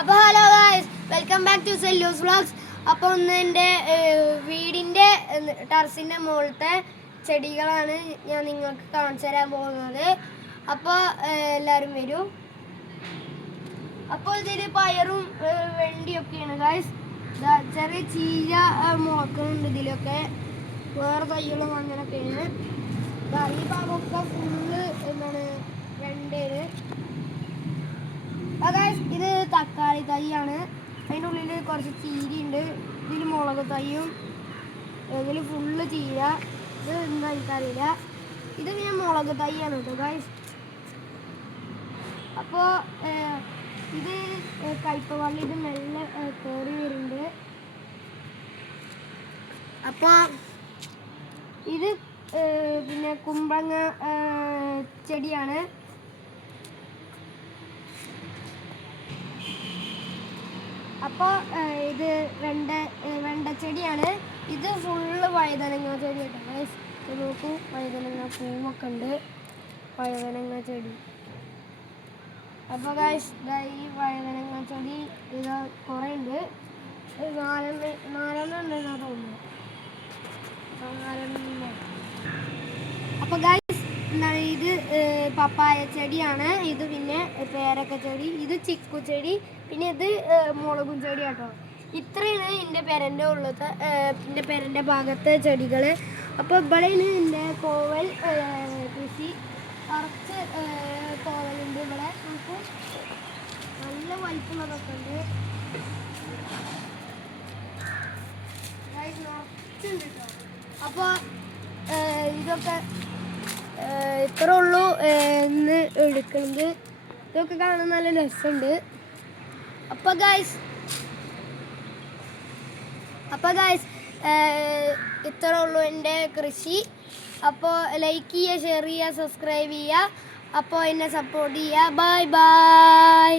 അപ്പോൾ hello guys, welcome back to സെല്ലൂസ് vlogs. അപ്പോൾ ഒന്ന് എൻ്റെ വീടിൻ്റെ ടെറസിൻ്റെ മുകളിലത്തെ ചെടികളാണ് ഞാൻ നിങ്ങൾക്ക് കാണിച്ചു തരാൻ പോകുന്നത്. അപ്പോൾ എല്ലാവരും വരൂ. അപ്പോൾ ഇതിൽ പയറും വെണ്ടിയൊക്കെയാണ് ഗായ്സ്. ചെറിയ ചീര മുളക്കുന്നുണ്ട് ഇതിലൊക്കെ. വേറെ തൈകളും അങ്ങനെയൊക്കെയാണ്. ഈ ഭാഗമൊക്കെ ഫുള്ള് എന്താണ് വെണ്ടയാണ്. ഇത് തക്കാളി തൈയാണ്. അതിൻ്റെ ഉള്ളിൽ കുറച്ച് ചീരയുണ്ട്. ഇതിൽ മുളക് തൈയും, ഇതിൽ ഫുള്ള് ചീര. ഇത് എന്താ എനിക്കറിയില്ല. ഇത് പിന്നെ മുളക് തൈയാണ് കേട്ടോ ഗായ്സ്. അപ്പോൾ ഇത് കയ്പവള്ളി, ഇത് മെല്ലെ കയറി വരുന്നുണ്ട്. അപ്പോൾ ഇത് പിന്നെ കുമ്പളങ്ങ ചെടിയാണ്. അപ്പോൾ ഇത് വെണ്ടച്ചെടിയാണ്. ഇത് ഫുള്ള് വഴുതനങ്ങ ചെടി കേട്ടോ ഗൈസ്. നോക്കൂ, വഴുതനങ്ങ പൂവൊക്കെ ഉണ്ട്, വഴുതനങ്ങ ചെടി. അപ്പോൾ ഗൈസ് ഈ വഴുതനങ്ങ ചെടി ഇത് കുറേ ഉണ്ട്. നാലെണ്ണം ഉണ്ടെന്നാ തോന്നുന്നു. അപ്പോൾ ഗൈസ് എന്താണ് ഇത് പപ്പായ ചെടിയാണ്. ഇത് പിന്നെ പേരക്ക ചെടി, ഇത് ചിക്കു ചെടി, പിന്നെ ഇത് മുളകും ചെടി കേട്ടോ. ഇത്രയാണ് എൻ്റെ പെരൻ്റെ ഉള്ളത്, എൻ്റെ പെരൻ്റെ ഭാഗത്തെ ചെടികൾ. അപ്പോൾ ഇവിടെയാണ് എൻ്റെ കോവൽ കൃഷി. കുറച്ച് കോവലുണ്ട് ഇവിടെ. നമുക്ക് നല്ല വലിപ്പമുള്ളതൊക്കെ ഉണ്ട്. നിറച്ചുണ്ട് കേട്ടോ. അപ്പോൾ ഇതൊക്കെ ഇത്ര ഉള്ളൂ ഇന്ന് എടുക്കുന്നത്. ഇതൊക്കെ കാണാൻ നല്ല രസമുണ്ട്. അപ്പോൾ ഗൈസ് ഇത്ര ഉള്ളൂ എൻ്റെ കൃഷി. അപ്പോൾ ലൈക്ക് ചെയ്യുക, ഷെയർ ചെയ്യുക, സബ്സ്ക്രൈബ് ചെയ്യുക. അപ്പോൾ എന്നെ സപ്പോർട്ട് ചെയ്യുക. Bye bye.